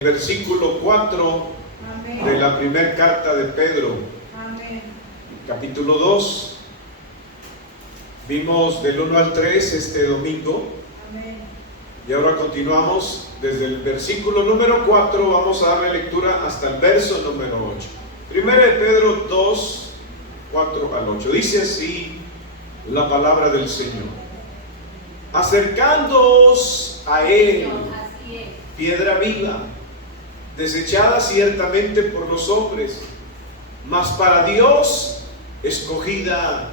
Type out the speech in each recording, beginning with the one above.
Versículo 4 Amén. de la primera carta de Pedro, Amén. capítulo 2. Vimos del 1 al 3 este domingo. Amén. Y ahora continuamos desde el versículo número 4. Vamos a darle lectura hasta el verso número 8. Primera de Pedro 2, 4 al 8. Dice así la palabra del Señor: acercándoos a Él, piedra viva, desechada ciertamente por los hombres, mas para Dios escogida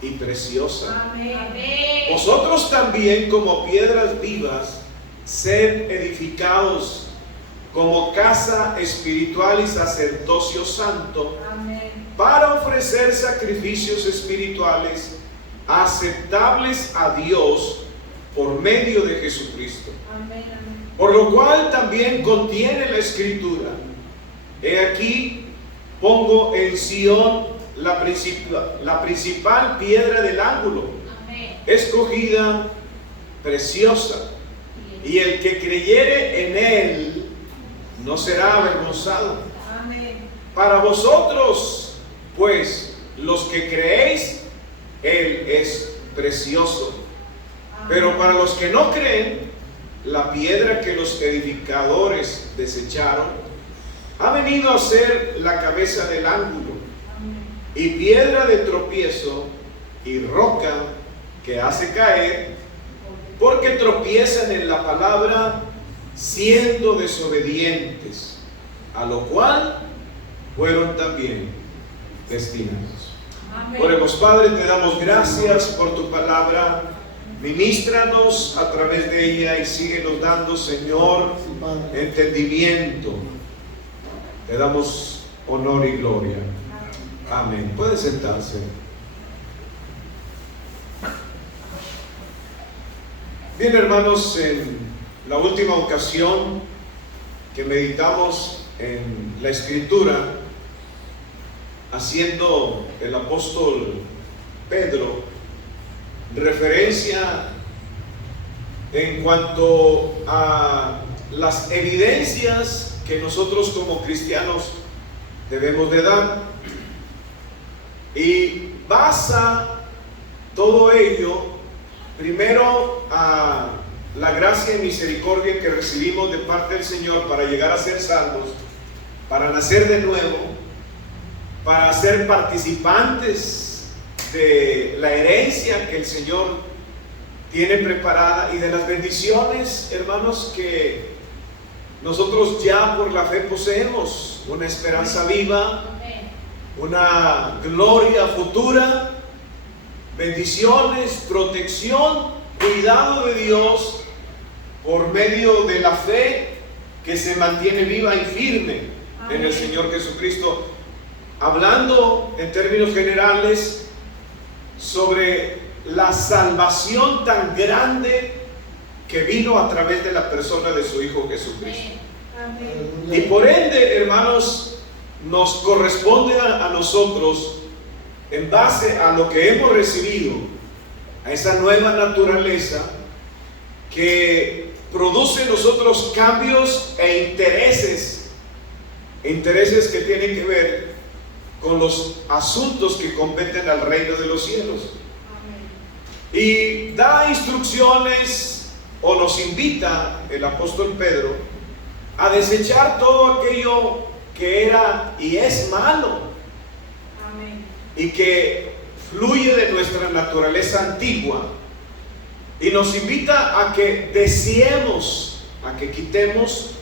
y preciosa. Amén. Vosotros también, como piedras vivas, sed edificados como casa espiritual y sacerdocio santo, Amén. para ofrecer sacrificios espirituales aceptables a Dios por medio de Jesucristo. Amén. Amén. Por lo cual también contiene la Escritura: he aquí, pongo en Sión la principal piedra del ángulo, Amén. escogida, preciosa, y el que creyere en Él no será avergonzado. Amén. Para vosotros, pues, los que creéis, Él es precioso. Pero para los que no creen, la piedra que los edificadores desecharon ha venido a ser la cabeza del ángulo, y piedra de tropiezo y roca que hace caer, porque tropiezan en la palabra, siendo desobedientes, a lo cual fueron también destinados. Amén. Oremos. Padre, te damos gracias por tu palabra. Ministranos a través de ella y síguenos dando, Señor, entendimiento. Te damos honor y gloria. Amén. Puede sentarse. Bien, hermanos, en la última ocasión que meditamos en la Escritura, haciendo el apóstol Pedro referencia en cuanto a las evidencias que nosotros como cristianos debemos de dar, y basa todo ello primero a la gracia y misericordia que recibimos de parte del Señor para llegar a ser salvos, para nacer de nuevo, para ser participantes de la herencia que el Señor tiene preparada, y de las bendiciones, hermanos, que nosotros ya por la fe poseemos: una esperanza viva, una gloria futura, bendiciones, protección, cuidado de Dios por medio de la fe que se mantiene viva y firme en el Señor Jesucristo. Hablando en términos generales sobre la salvación tan grande que vino a través de la persona de su Hijo Jesucristo. Amén. Y por ende, hermanos, nos corresponde a nosotros, en base a lo que hemos recibido, a esa nueva naturaleza que produce en nosotros cambios e intereses que tienen que ver con los asuntos que competen al reino de los cielos. Amén. Y da instrucciones, o nos invita el apóstol Pedro a desechar todo aquello que era y es malo, Amén. y que fluye de nuestra naturaleza antigua, y nos invita a que deseemos, a que quitemos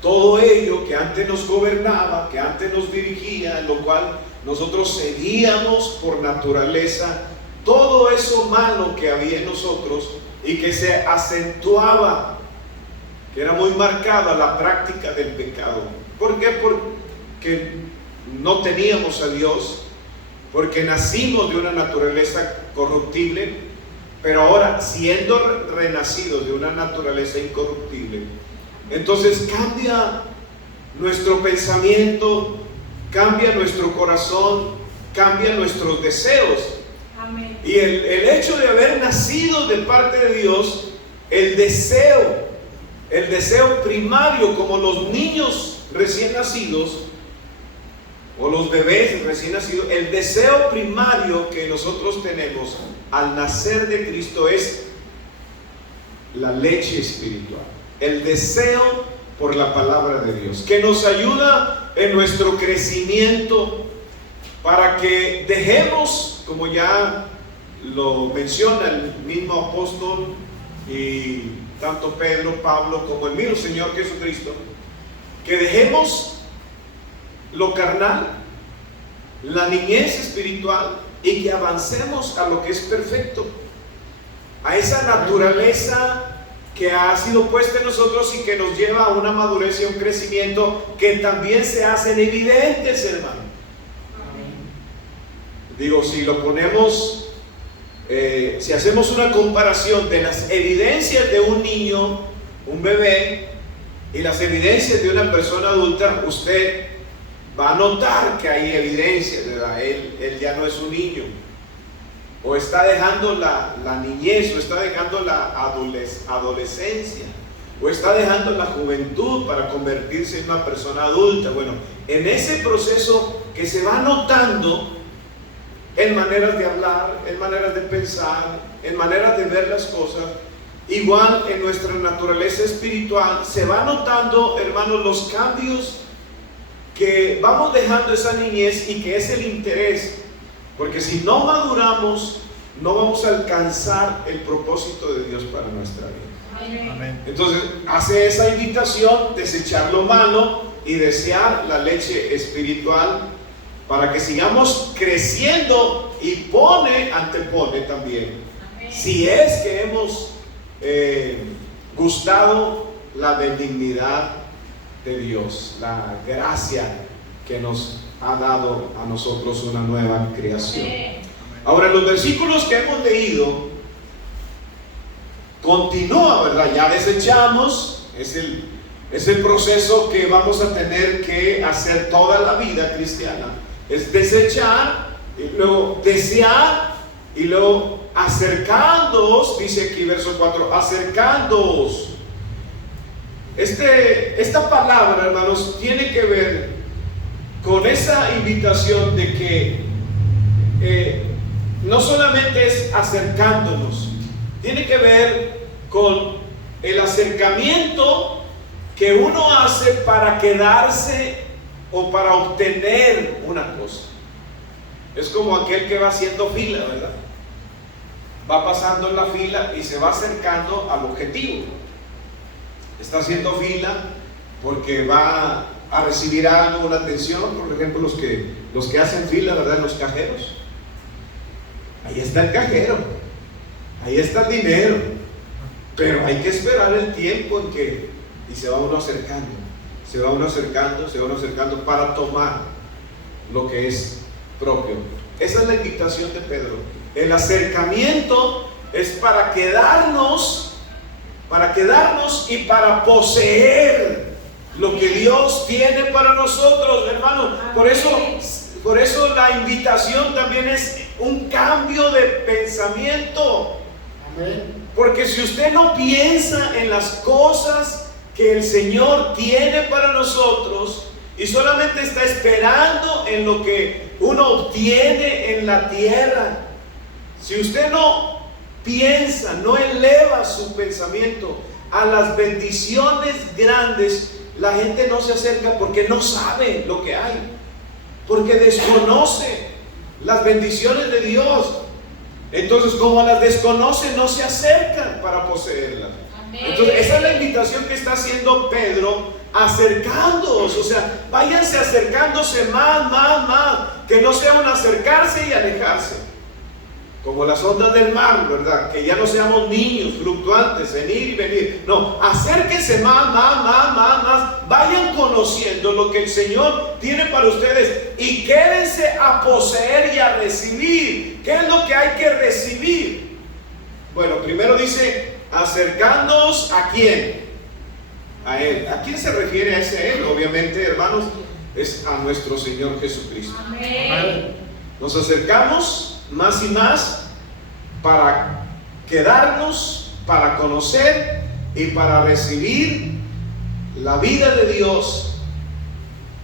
todo ello que antes nos gobernaba, que antes nos dirigía, en lo cual nosotros seguíamos por naturaleza todo eso malo que había en nosotros y que se acentuaba, que era muy marcada la práctica del pecado. ¿Por qué? Porque no teníamos a Dios, porque nacimos de una naturaleza corruptible, pero ahora, siendo renacidos de una naturaleza incorruptible, entonces cambia nuestro pensamiento, cambia nuestro corazón, cambia nuestros deseos. Amén. Y el hecho de haber nacido de parte de Dios, el deseo el deseo primario, como los niños recién nacidos o los bebés recién nacidos, el deseo primario que nosotros tenemos al nacer de Cristo es la leche espiritual, el deseo por la palabra de Dios, que nos ayuda en nuestro crecimiento para que dejemos, como ya lo menciona el mismo apóstol y tanto Pedro, Pablo como el mismo Señor Jesucristo, que dejemos lo carnal, la niñez espiritual, y que avancemos a lo que es perfecto, a esa naturaleza que ha sido puesta en nosotros y que nos lleva a una madurez y a un crecimiento que también se hacen evidentes, hermano. Digo, si lo ponemos, si hacemos una comparación de las evidencias de un niño, un bebé, y las evidencias de una persona adulta, usted va a notar que hay evidencias, ¿verdad? Él ya no es un niño, o está dejando la niñez, o está dejando la adolescencia, o está dejando la juventud para convertirse en una persona adulta. Bueno, en ese proceso que se va notando en maneras de hablar, en maneras de pensar, en maneras de ver las cosas, igual en nuestra naturaleza espiritual se va notando, hermanos, los cambios que vamos dejando esa niñez y que es el interés, porque si no maduramos no vamos a alcanzar el propósito de Dios para nuestra vida. Amén. Entonces hace esa invitación, desechar lo malo y desear la leche espiritual para que sigamos creciendo, y antepone también, si es que hemos gustado la benignidad de Dios, la gracia que nos ha dado a nosotros una nueva creación. Ahora, en los versículos que hemos leído continúa, ¿verdad? Ya desechamos, es el proceso que vamos a tener que hacer toda la vida cristiana, es desechar y luego desear y luego acercándoos, dice aquí verso 4, acercándoos. Esta palabra, hermanos, tiene que ver con esa invitación de que no solamente es acercándonos, tiene que ver con el acercamiento que uno hace para quedarse o para obtener una cosa. Es como aquel que va haciendo fila, ¿verdad? Va pasando en la fila y se va acercando al objetivo. Está haciendo fila porque va a recibir algo, una atención. Por ejemplo, los que hacen fila, ¿verdad? En los cajeros. Ahí está el cajero, ahí está el dinero, pero hay que esperar el tiempo en que, y se va uno acercando, se va uno acercando para tomar lo que es propio. Esa es la invitación de Pedro. El acercamiento es para quedarnos y para poseer lo que Dios tiene para nosotros, hermanos. Por eso la invitación también es un cambio de pensamiento. Porque si usted no piensa en las cosas que el Señor tiene para nosotros y solamente está esperando en lo que uno obtiene en la tierra, si usted no piensa, no eleva su pensamiento a las bendiciones grandes, la gente no se acerca porque no sabe lo que hay, porque desconoce las bendiciones de Dios. Entonces, como las desconocen, no se acercan para poseerlas. Entonces, esa es la invitación que está haciendo Pedro, acercándoos. O sea, váyanse acercándose más, que no sea un acercarse y alejarse, como las ondas del mar, ¿verdad? Que ya no seamos niños fluctuantes en ir y venir. No, acérquense más, vayan conociendo lo que el Señor tiene para ustedes y quédense a poseer y a recibir. ¿Qué es lo que hay que recibir? Bueno, primero dice, acercándoos ¿a quién? A Él. ¿A quién se refiere a ese Él? Obviamente, hermanos, es a nuestro Señor Jesucristo. Amén. Nos acercamos más y más para quedarnos, para conocer y para recibir la vida de Dios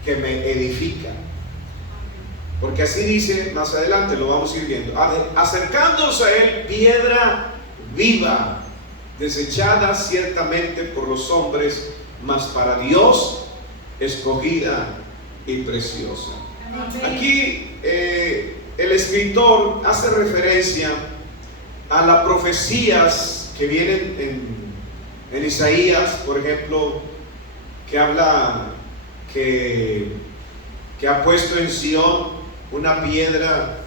que me edifica. Porque así dice más adelante, lo vamos a ir viendo. Acercándose a él, piedra viva, desechada ciertamente por los hombres, mas para Dios escogida y preciosa. Aquí el escritor hace referencia a las profecías que vienen en Isaías, por ejemplo, que habla que ha puesto en Sión una piedra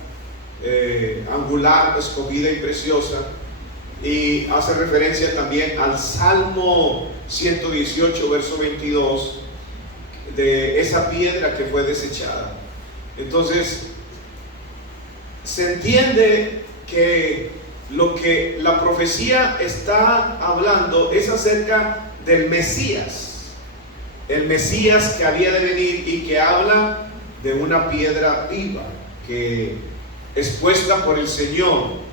angular, escogida y preciosa, y hace referencia también al Salmo 118, verso 22, de esa piedra que fue desechada. Entonces, se entiende que lo que la profecía está hablando es acerca del Mesías, el Mesías que había de venir, y que habla de una piedra viva que es puesta por el Señor.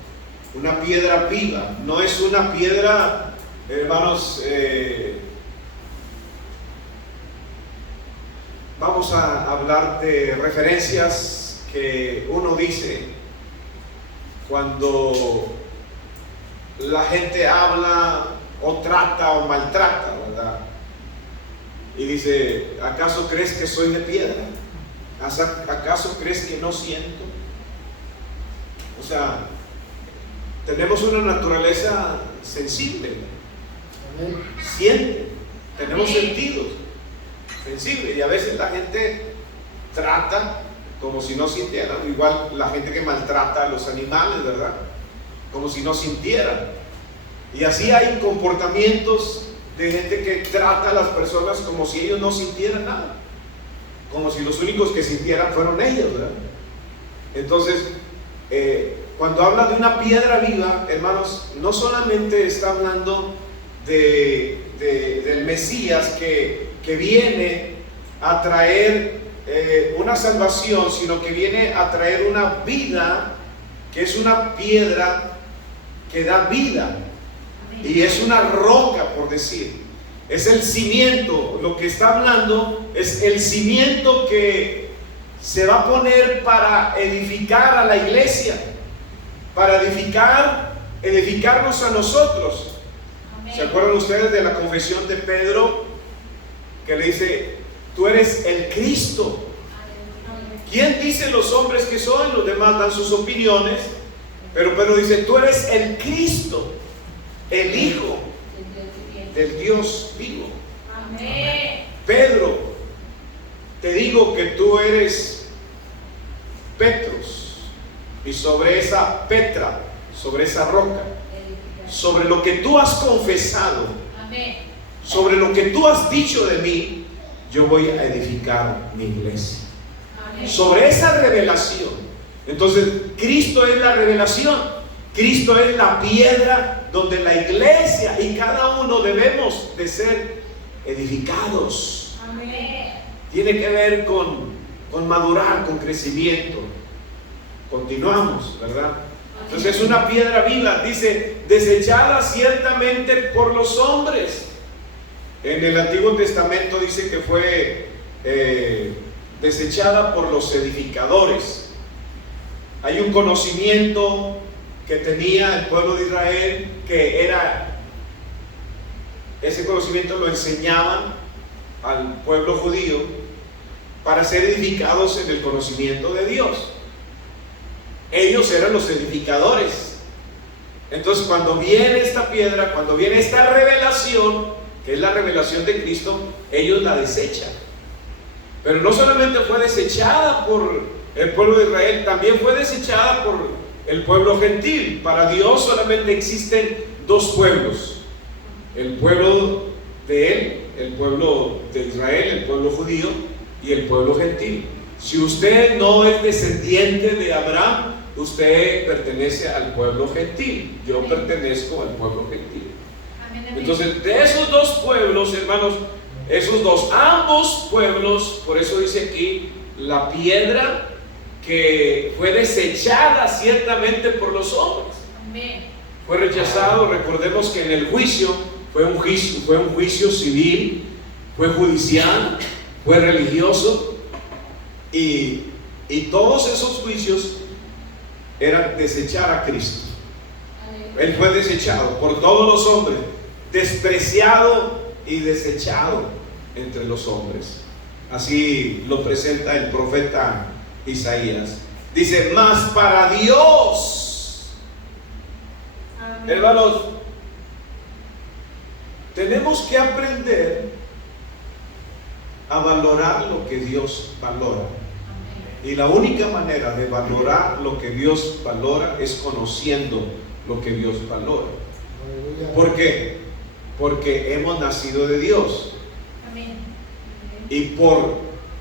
Una piedra viva, no es una piedra, hermanos, vamos a hablar de referencias que uno dice cuando la gente habla o trata o maltrata, ¿verdad? Y dice, ¿acaso crees que soy de piedra? ¿Acaso crees que no siento? O sea, tenemos una naturaleza sensible, siente, tenemos sentidos sensibles, y a veces la gente trata como si no sintiera, igual la gente que maltrata a los animales, ¿verdad? Como si no sintieran. Y así hay comportamientos de gente que trata a las personas como si ellos no sintieran nada, como si los únicos que sintieran fueron ellos, ¿verdad? Entonces, cuando habla de una piedra viva, hermanos, no solamente está hablando del Mesías que viene a traer una salvación, sino que viene a traer una vida, que es una piedra que da vida, y es una roca, por decir, es el cimiento. Lo que está hablando es el cimiento que se va a poner para edificar a la iglesia, para edificarnos a nosotros. ¿Se acuerdan ustedes de la confesión de Pedro, que le dice, tú eres el Cristo? ¿Quién dicen los hombres que soy? Los demás dan sus opiniones, pero Pedro dice, tú eres el Cristo, el Hijo del Dios vivo. Amén. Pedro, te digo que tú eres Petros, y sobre esa Petra, sobre esa roca, sobre lo que tú has confesado, sobre lo que tú has dicho de mí, yo voy a edificar mi iglesia. Sobre esa revelación. Entonces, Cristo es la revelación, Cristo es la piedra donde la iglesia y cada uno debemos de ser edificados. Tiene que ver con madurar, con crecimiento. Continuamos, ¿verdad? Entonces es una piedra viva, dice, desechada ciertamente por los hombres. En el Antiguo Testamento dice que fue desechada por los edificadores. Hay un conocimiento que tenía el pueblo de Israel, que era, ese conocimiento lo enseñaban al pueblo judío para ser edificados en el conocimiento de Dios. Ellos eran los edificadores. Entonces, cuando viene esta piedra, cuando viene esta revelación, que es la revelación de Cristo, ellos la desechan. Pero no solamente fue desechada por el pueblo de Israel, también fue desechada por el pueblo gentil. Para Dios solamente existen dos pueblos: el pueblo de Él, el pueblo de Israel, el pueblo judío, y el pueblo gentil. Si usted no es descendiente de Abraham, usted pertenece al pueblo gentil. Yo pertenezco al pueblo gentil. Entonces, de esos dos pueblos, hermanos, ambos pueblos, por eso dice aquí, la piedra que fue desechada ciertamente por los hombres. Fue rechazado. Recordemos que en el juicio fue un juicio civil, fue judicial, fue religioso, y todos esos juicios eran desechar a Cristo. Él fue desechado por todos los hombres, despreciado y desechado entre los hombres. Así lo presenta el profeta Isaías. Dice, mas para Dios, Amén. hermanos, tenemos que aprender a valorar lo que Dios valora. Y la única manera de valorar lo que Dios valora es conociendo lo que Dios valora. ¿Por qué? Porque hemos nacido de Dios. Amén. Y por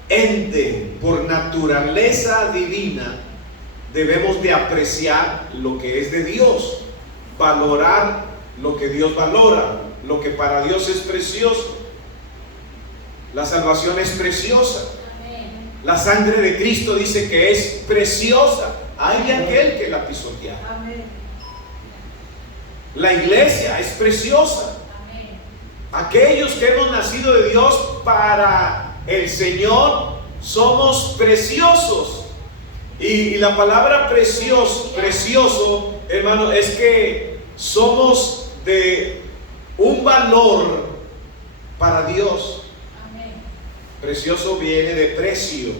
ende, por naturaleza divina, debemos de apreciar lo que es de Dios, valorar lo que Dios valora, lo que para Dios es precioso. La salvación es preciosa. La sangre de Cristo dice que es preciosa. Hay de aquel que la pisotea. Amén. La iglesia es preciosa. Amén. Aquellos que hemos nacido de Dios para el Señor somos preciosos. Y la palabra precioso, hermano, es que somos de un valor para Dios. Amén. Precioso viene de precio,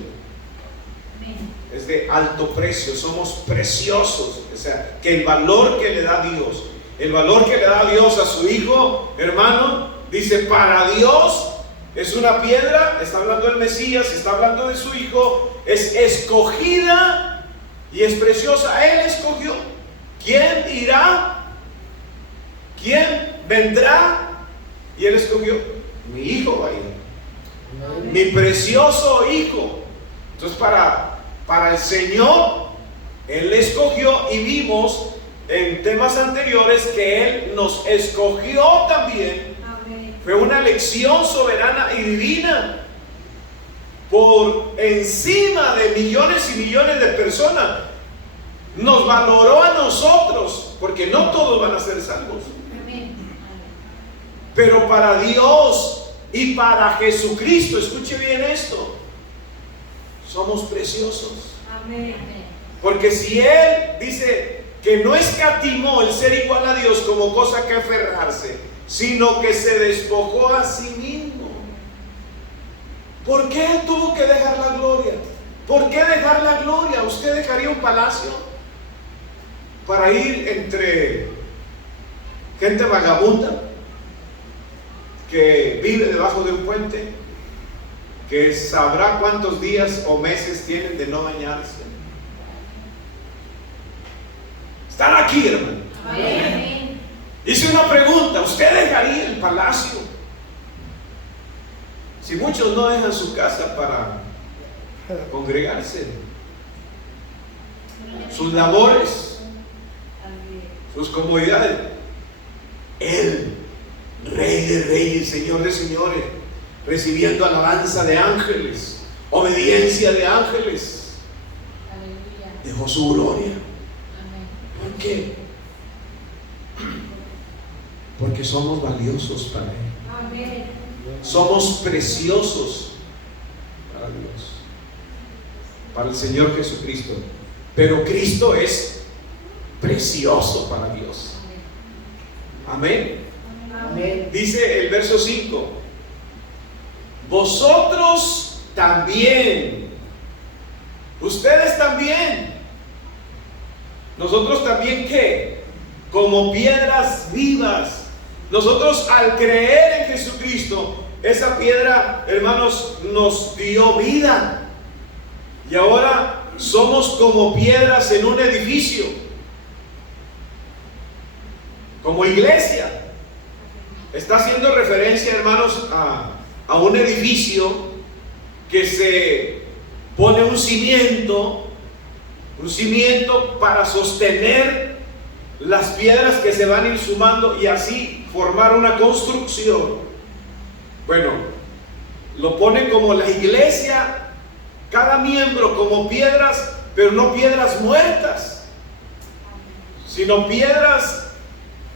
Amén. es de alto precio, somos preciosos. O sea, que el valor que le da Dios, el valor que le da Dios a su Hijo, hermano, dice, para Dios es una piedra, está hablando del Mesías, está hablando de su Hijo, es escogida y es preciosa. Él escogió. ¿Quién irá? ¿Quién vendrá? Y Él escogió. Mi Hijo va a ir. Mi precioso Hijo. Entonces para el Señor, Él le escogió, y vimos en temas anteriores que Él nos escogió también. Amén. Fue una elección soberana y divina por encima de millones y millones de personas. Nos valoró a nosotros, porque no todos van a ser salvos. Amén. Pero para Dios y para Jesucristo, escuche bien esto, somos preciosos. Amén. Porque si Él dice que no escatimó el ser igual a Dios como cosa que aferrarse, sino que se despojó a sí mismo. ¿Por qué tuvo que dejar la gloria? ¿Por qué dejar la gloria? ¿Usted dejaría un palacio para ir entre gente vagabunda que vive debajo de un puente, que sabrá cuántos días o meses tienen de no bañarse? Están aquí, hermano. Amén. Hice una pregunta: ¿usted dejaría el palacio? Si muchos no dejan su casa para congregarse, sus labores, sus comodidades, Él, Rey de reyes, Señor de señores, recibiendo alabanza de ángeles, obediencia de ángeles, dejó su gloria. ¿Por qué? Porque somos valiosos para Él. Amén. Somos preciosos para Dios, para el Señor Jesucristo. Pero Cristo es precioso para Dios. Amén. Amén. Dice el verso 5: vosotros también, ustedes también, nosotros también, ¿qué? Como piedras vivas. Nosotros, al creer en Jesucristo, esa piedra, hermanos, nos dio vida. Y ahora somos como piedras en un edificio, como iglesia. Está haciendo referencia, hermanos, a un edificio que se pone un cimiento para sostener las piedras que se van a ir sumando y así formar una construcción. Bueno, lo pone como la iglesia, cada miembro como piedras, pero no piedras muertas, sino piedras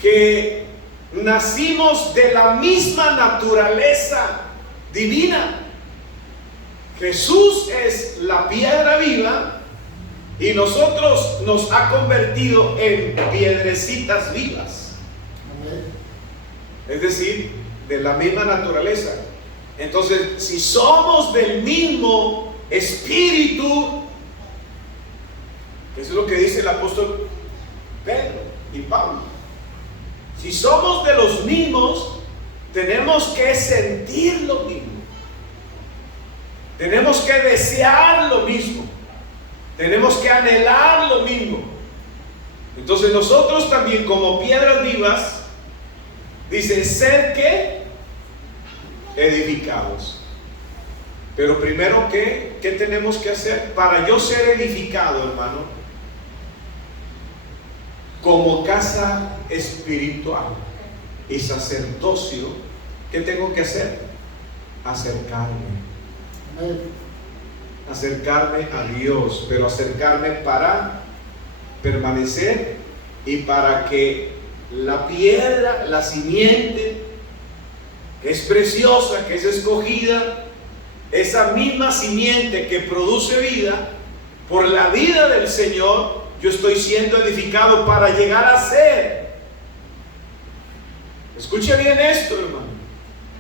que nacimos de la misma naturaleza divina. Jesús es la piedra viva y nosotros nos ha convertido en piedrecitas vivas. Es decir, de la misma naturaleza. Entonces, si somos del mismo espíritu, eso es lo que dice el apóstol Pedro y Pablo. Si somos de los mismos, tenemos que sentir lo mismo. Tenemos que desear lo mismo. Tenemos que anhelar lo mismo. Entonces nosotros también, como piedras vivas, dice, ser que edificados. Pero primero, ¿qué tenemos que hacer? Para yo ser edificado, hermano, como casa espiritual y sacerdocio, ¿qué tengo que hacer? Acercarme a Dios, pero acercarme para permanecer y para que la piedra, la simiente, que es preciosa, que es escogida, esa misma simiente que produce vida, por la vida del Señor, yo estoy siendo edificado para llegar a ser. Escuche bien esto, hermano.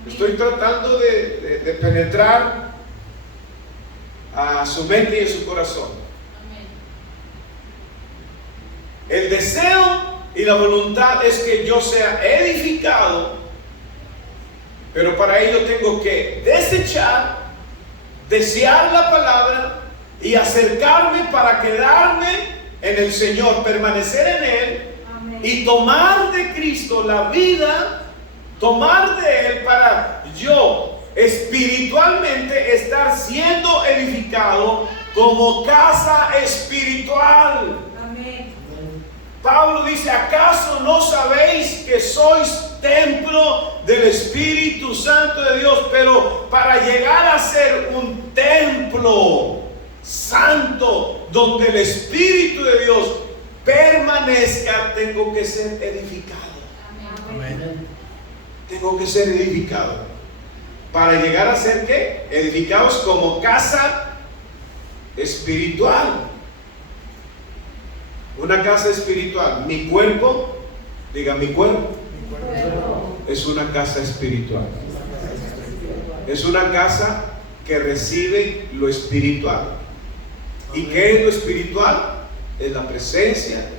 Estoy tratando de penetrar a su mente y a su corazón. El deseo y la voluntad es que yo sea edificado, pero para ello tengo que desechar, desear la palabra y acercarme para quedarme en el Señor, permanecer en Él. Amén. Y tomar de Cristo la vida, tomar de Él para yo espiritualmente estar siendo edificado como casa espiritual. Amén. Pablo dice, ¿acaso no sabéis que sois templo del Espíritu Santo de Dios? Pero para llegar a ser un templo santo donde el Espíritu de Dios permanezca, tengo que ser edificado. Amén. Tengo que ser edificado. Para llegar a ser ¿qué? Edificados como casa espiritual. Una casa espiritual. Mi cuerpo, diga mi cuerpo, es una casa espiritual. Es una casa que recibe lo espiritual. ¿Y qué es lo espiritual? Es la presencia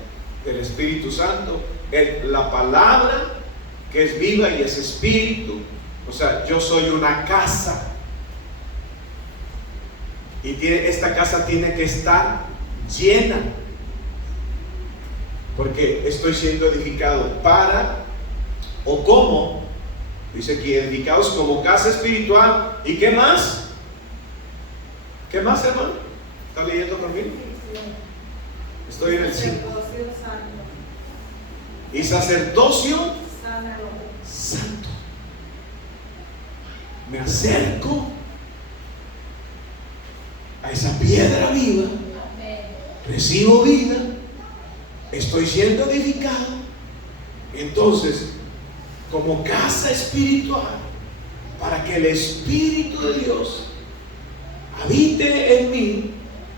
del Espíritu Santo, es la palabra que es viva y es espíritu. O sea, yo soy una casa y esta casa tiene que estar llena, porque estoy siendo edificado para, o como, dice aquí, edificados como casa espiritual. ¿Y qué más? ¿Qué más, hermano? ¿Está leyendo conmigo? Estoy en el 5. Y sacerdocio santo. Me acerco a esa piedra viva, recibo vida, estoy siendo edificado. Entonces, como casa espiritual, para que el Espíritu de Dios habite en mí,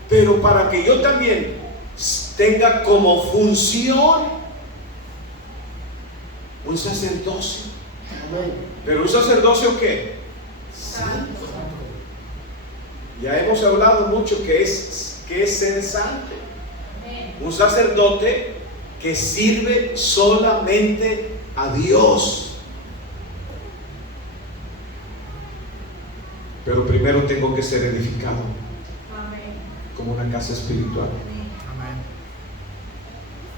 pero para que yo también tenga como función un sacerdocio. Pero un sacerdocio ¿qué? Santo. Ya hemos hablado mucho que es ser santo. Un sacerdote que sirve solamente a Dios. Pero primero tengo que ser edificado como una casa espiritual.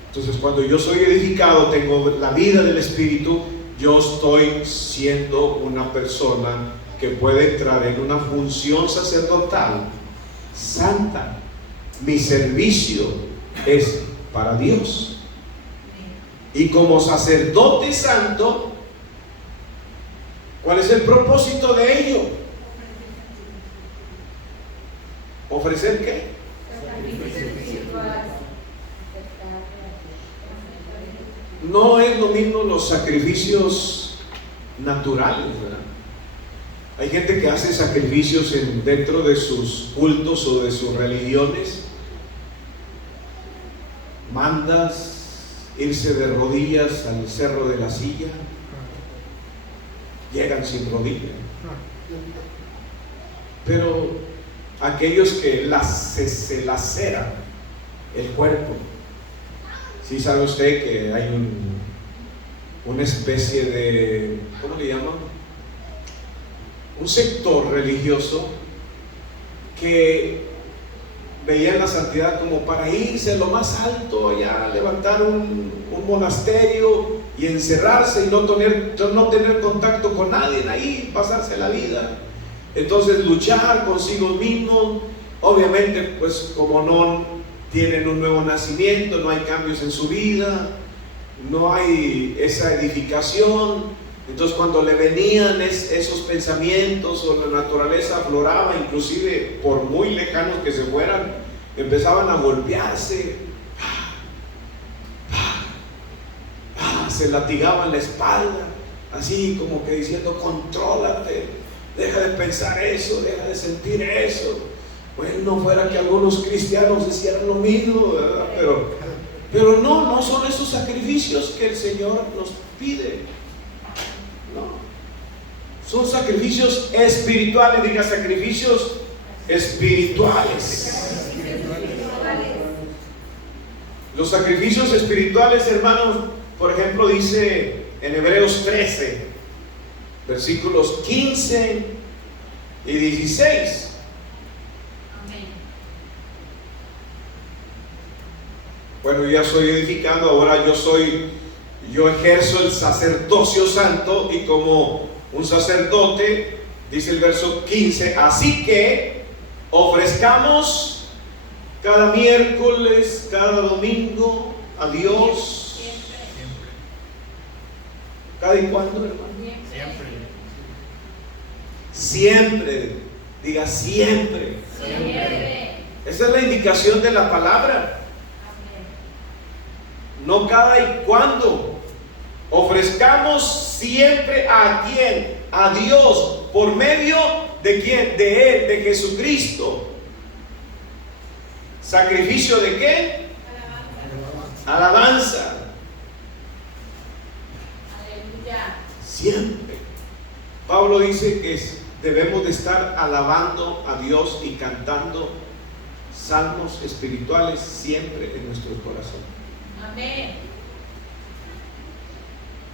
Entonces, cuando yo soy edificado, tengo la vida del Espíritu, yo estoy siendo una persona que puede entrar en una función sacerdotal santa. Mi servicio es para Dios. Y como sacerdote santo, ¿cuál es el propósito de ello? ¿Ofrecer qué? no es lo mismo los sacrificios naturales, ¿verdad? Hay gente que hace sacrificios dentro de sus cultos o de sus religiones. Mandas irse de rodillas al cerro de la silla, llegan sin rodillas. Pero aquellos que se laceran el cuerpo, ¿sí sabe usted que hay una especie de, ¿cómo le llaman? Un sector religioso que veían la santidad como para irse a lo más alto, allá levantar un monasterio y encerrarse y no tener contacto con nadie ahí, pasarse la vida. Entonces luchar consigo mismos, obviamente pues como no tienen un nuevo nacimiento, no hay cambios en su vida, no hay esa edificación. Entonces cuando le venían esos pensamientos o la naturaleza afloraba, inclusive por muy lejanos que se fueran, empezaban a golpearse, se latigaban la espalda, así como que diciendo: contrólate, deja de pensar eso, deja de sentir eso. Bueno, no fuera que algunos cristianos hicieran lo mismo, ¿verdad? Pero no son esos sacrificios que el Señor nos pide. No, son sacrificios espirituales. Diga: sacrificios espirituales. Los sacrificios espirituales, hermanos, por ejemplo, dice en Hebreos 13, versículos 15 y 16. Bueno, ya soy edificando, ahora yo ejerzo el sacerdocio santo, y como un sacerdote, dice el verso 15, así que ofrezcamos cada miércoles, cada domingo a Dios. ¿Cada y cuándo, hermano? Siempre. Diga: siempre. Esa es la indicación de la palabra. No cada y cuándo. Ofrezcamos siempre ¿a quién? A Dios. ¿Por medio de quién? De Él, de Jesucristo. ¿Sacrificio de qué? Alabanza. Aleluya. Siempre. Pablo dice que debemos de estar alabando a Dios y cantando salmos espirituales siempre en nuestro corazón. Amén.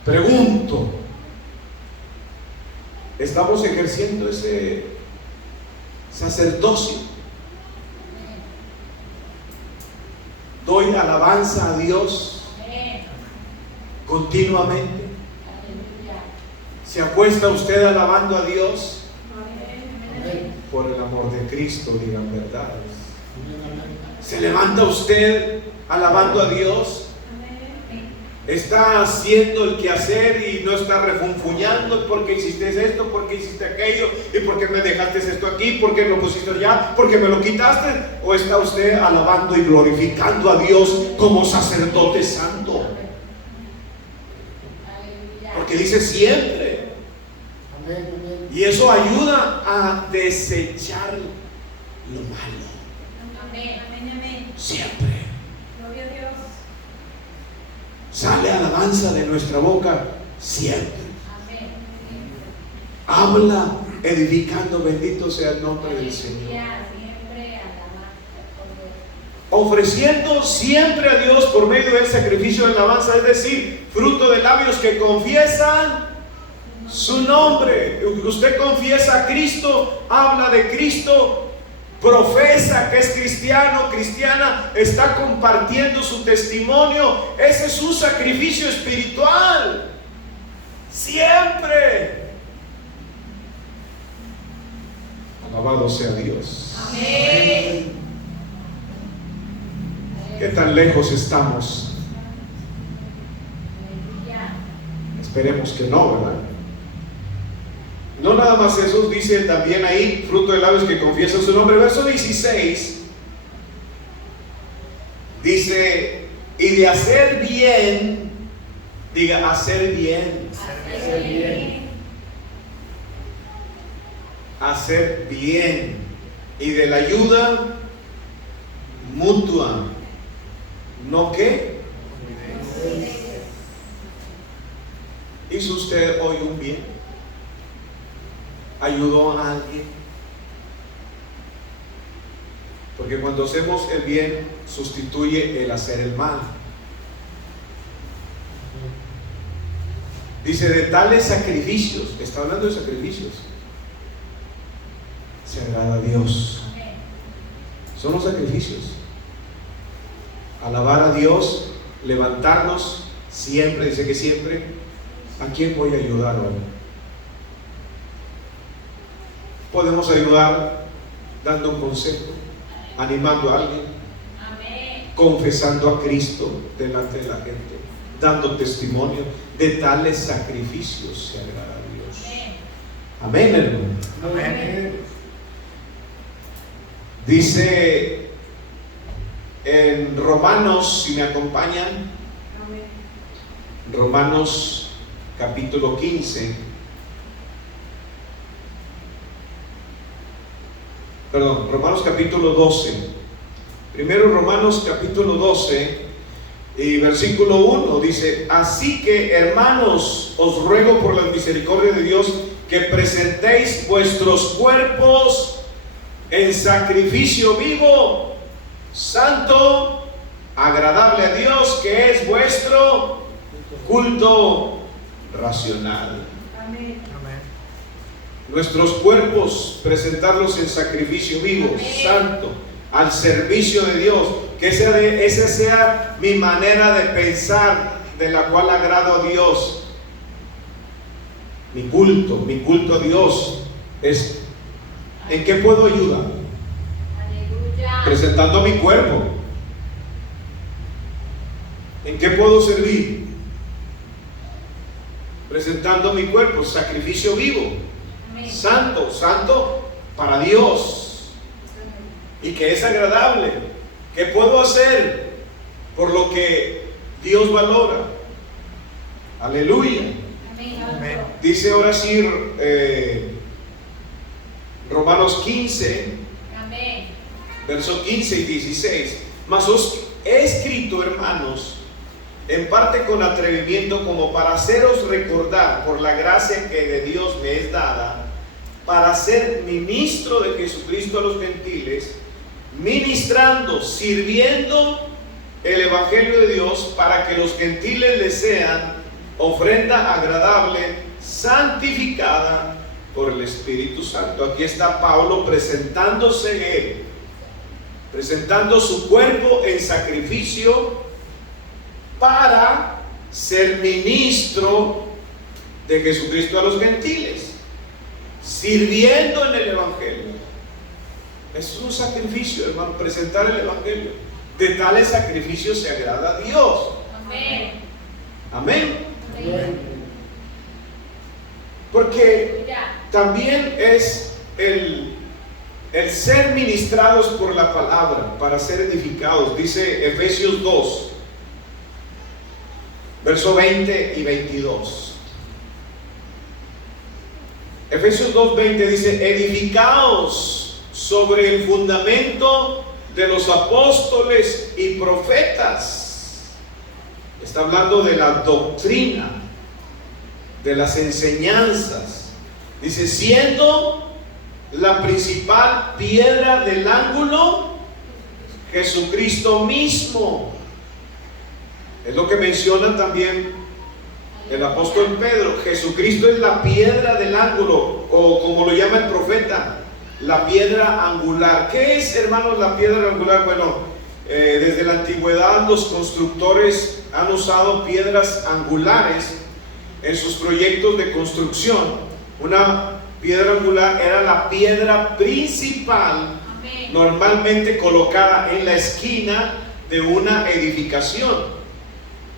Pregunto: ¿estamos ejerciendo ese sacerdocio? ¿Doy alabanza a Dios continuamente? ¿Se acuesta usted alabando a Dios? Por el amor de Cristo, digan verdades. ¿Se levanta usted alabando a Dios? Está haciendo el quehacer y no está refunfuñando: ¿por qué hiciste esto? ¿Por qué hiciste aquello? ¿Y por qué me dejaste esto aquí? ¿Por qué lo pusiste allá? ¿Por qué me lo quitaste? ¿O está usted alabando y glorificando a Dios como sacerdote santo? Porque dice siempre. Y eso ayuda a desechar lo malo. Siempre. Sale alabanza de nuestra boca siempre. Habla edificando, bendito sea el nombre del Señor. Ofreciendo siempre a Dios por medio del sacrificio de alabanza, es decir, fruto de labios que confiesan su nombre. Usted confiesa a Cristo, habla de Cristo, profesa que es cristiano, cristiana, está compartiendo su testimonio. Ese es un sacrificio espiritual. Siempre. Alabado sea Dios. Amén. ¿Qué tan lejos estamos? Esperemos que no, ¿verdad? No nada más eso, dice también ahí, fruto de labios que confiesan su nombre. Verso 16 dice: y de hacer bien Diga, hacer bien. Hacer bien. Hacer bien. Y de la ayuda mutua. ¿No qué? ¿Hizo usted hoy un bien? ¿Ayudó a alguien? Porque cuando hacemos el bien, sustituye el hacer el mal. Dice, de tales sacrificios, está hablando de sacrificios, se agrada a Dios. Son los sacrificios. Alabar a Dios, levantarnos siempre, dice que siempre. ¿A quién voy a ayudar hoy? Podemos ayudar dando un consejo, animando a alguien, confesando a Cristo delante de la gente, dando testimonio. De tales sacrificios se agrada a Dios. Amén, hermano. Amén. Dice en Romanos, si me acompañan, Romanos capítulo 15, perdón, Romanos capítulo 12. Primero Romanos capítulo 12 y versículo 1 dice: así que, hermanos, os ruego por la misericordia de Dios que presentéis vuestros cuerpos en sacrificio vivo, santo, agradable a Dios, que es vuestro culto racional. Amén. Nuestros cuerpos, presentarlos en sacrificio vivo, santo, al servicio de Dios. Que esa sea mi manera de pensar, de la cual agrado a Dios. Mi culto a Dios es: ¿en qué puedo ayudar? Aleluya. Presentando mi cuerpo. ¿En qué puedo servir? Presentando mi cuerpo, sacrificio vivo, Amén. santo para Dios, y que es agradable. ¿Qué puedo hacer por lo que Dios valora? Aleluya. Amén. Dice ahora sí Romanos 15, Amén. verso 15 y 16. Mas os he escrito, hermanos, en parte con atrevimiento, como para haceros recordar por la gracia que de Dios me es dada, para ser ministro de Jesucristo a los gentiles, ministrando, sirviendo el evangelio de Dios, para que los gentiles le sean ofrenda agradable, santificada por el Espíritu Santo. Aquí está Pablo presentándose él, presentando su cuerpo en sacrificio para ser ministro de Jesucristo a los gentiles, sirviendo en el evangelio. Es un sacrificio, hermano, presentar el evangelio. De tales sacrificios se agrada a Dios. Amén. Amén. Amén. Porque Aleluya. también es el ser ministrados por la palabra, para ser edificados. Dice Efesios 2, verso 20 y 22. Efesios 2:20 dice: edificaos sobre el fundamento de los apóstoles y profetas. Está hablando de la doctrina, de las enseñanzas. Dice: siendo la principal piedra del ángulo Jesucristo mismo. Es lo que menciona también el apóstol Pedro. Jesucristo es la piedra del ángulo, o como lo llama el profeta, la piedra angular. ¿Qué es, hermanos, la piedra angular? Bueno, desde la antigüedad los constructores han usado piedras angulares en sus proyectos de construcción. Una piedra angular era la piedra principal, Amén. normalmente colocada en la esquina de una edificación,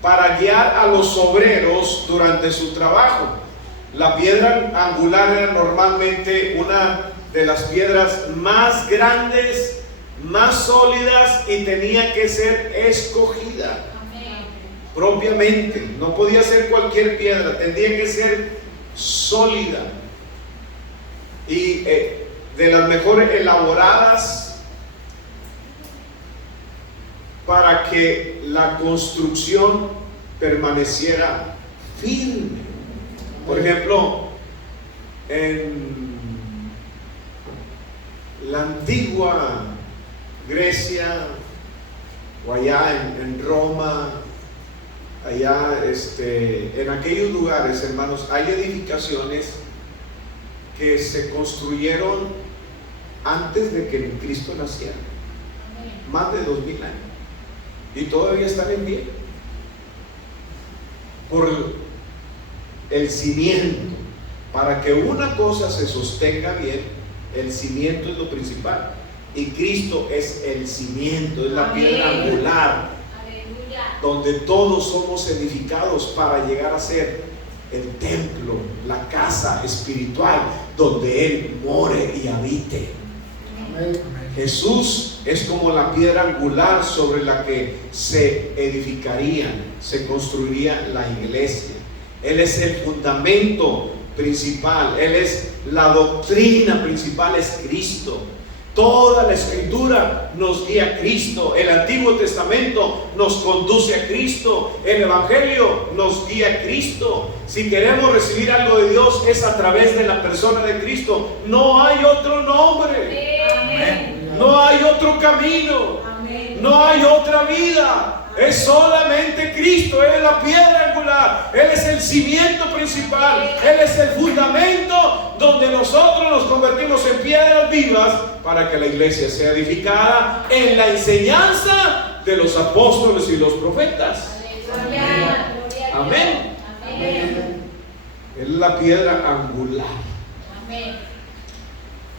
para guiar a los obreros durante su trabajo. La piedra angular era normalmente una de las piedras más grandes, más sólidas, y tenía que ser escogida. Amén. propiamente. No podía ser cualquier piedra, tendría que ser sólida y de las mejores elaboradas para que la construcción permaneciera firme. Por ejemplo, en la antigua Grecia o allá en Roma, allá en aquellos lugares, hermanos, hay edificaciones que se construyeron antes de que Cristo naciera, más de 2000 años, y todavía están en pie por el cimiento. Para que una cosa se sostenga bien, el cimiento es lo principal, y Cristo es el cimiento, es la piedra angular, donde todos somos edificados para llegar a ser el templo, la casa espiritual donde Él more y habite. Amén. Jesús es como la piedra angular sobre la que se edificaría, se construiría la iglesia. Él es el fundamento principal, Él es la doctrina principal, es Cristo. Toda la escritura nos guía a Cristo. El Antiguo Testamento nos conduce a Cristo. El Evangelio nos guía a Cristo. Si queremos recibir algo de Dios, es a través de la persona de Cristo. No hay otro nombre. Amén. No hay otro camino. Amén. No hay otra vida. Es solamente Cristo. Él es la piedra angular. Él es el cimiento principal. Él es el fundamento donde nosotros nos convertimos en piedras vivas para que la iglesia sea edificada en la enseñanza de los apóstoles y los profetas. Aleluya. Amén. Amén. Él es la piedra angular. Amén.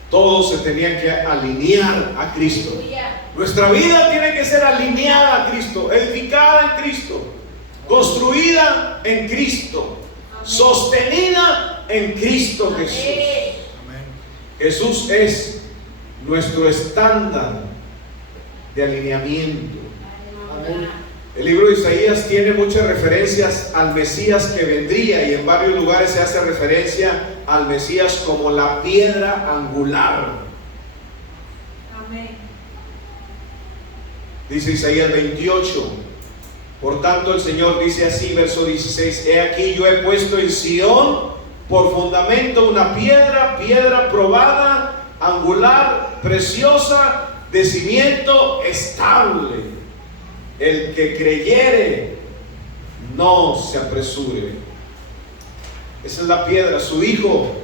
Todos se tenían que alinear a Cristo. Aleluya. Nuestra vida tiene que ser alineada a Cristo, edificada en Cristo, construida en Cristo, sostenida en Cristo Jesús. Jesús es nuestro estándar de alineamiento. Amén. El libro de Isaías tiene muchas referencias al Mesías que vendría, y en varios lugares se hace referencia al Mesías como la piedra angular. Amén. Dice Isaías 28. Por tanto, el Señor dice así, verso 16: He aquí, yo he puesto en Sión por fundamento una piedra, piedra probada, angular, preciosa, de cimiento estable. El que creyere, no se apresure. Esa es la piedra, su Hijo.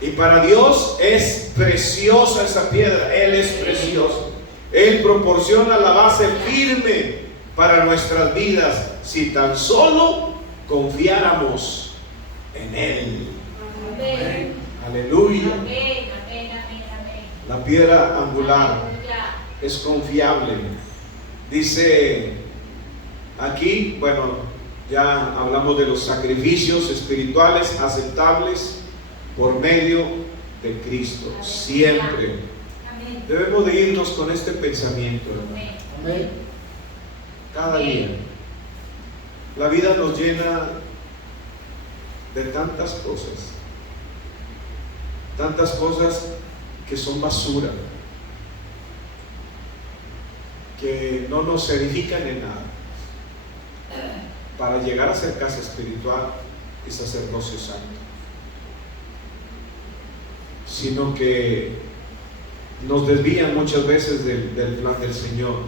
Y para Dios es preciosa esa piedra. Él es precioso. Él proporciona la base firme para nuestras vidas, si tan solo confiáramos en Él. Amén. Aleluya. Amén. Amén. Amén. La piedra angular Aleluya. es confiable. Dice aquí, bueno, ya hablamos de los sacrificios espirituales aceptables por medio de Cristo. Siempre Amén. debemos de irnos con este pensamiento, hermano. Amén. Cada día. La vida nos llena de tantas cosas que son basura, que no nos edifican en nada. Para llegar a ser casa espiritual y sacerdocio santo, sino que nos desvían muchas veces del plan del Señor.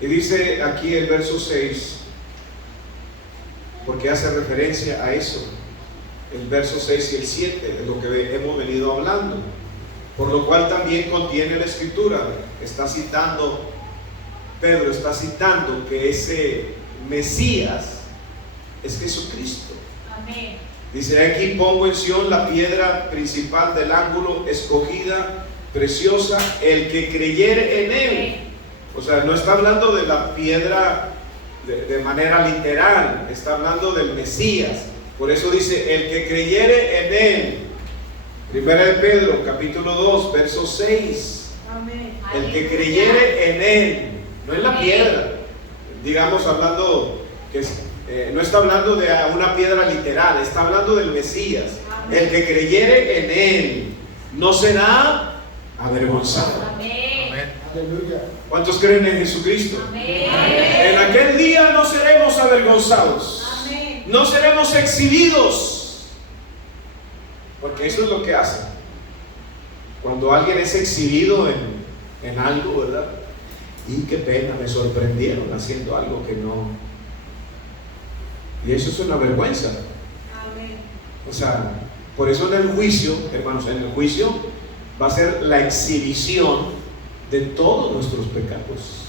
Y dice aquí el verso 6, porque hace referencia a eso, el verso 6 y el 7, de lo que hemos venido hablando, por lo cual también contiene la escritura. Pedro está citando que ese Mesías es Jesucristo. Amén. Dice: aquí pongo en Sión la piedra principal del ángulo, escogida, preciosa, el que creyere en él. O sea, no está hablando de la piedra de manera literal, está hablando del Mesías. Por eso dice: el que creyere en él. Primera de Pedro, capítulo 2, verso 6. Amén. El que creyere en él, no en la piedra. Digamos, hablando no está hablando de una piedra literal, está hablando del Mesías. El que creyere en Él no será avergonzado. Amén. Aleluya. ¿Cuántos creen en Jesucristo? Amén. En aquel día no seremos avergonzados. Amén. No seremos exhibidos. Porque eso es lo que hace. Cuando alguien es exhibido en algo, ¿verdad? Y qué pena, me sorprendieron haciendo algo que no. Y eso es una vergüenza. Amén. O sea, por eso en el juicio, hermanos, en el juicio va a ser la exhibición de todos nuestros pecados.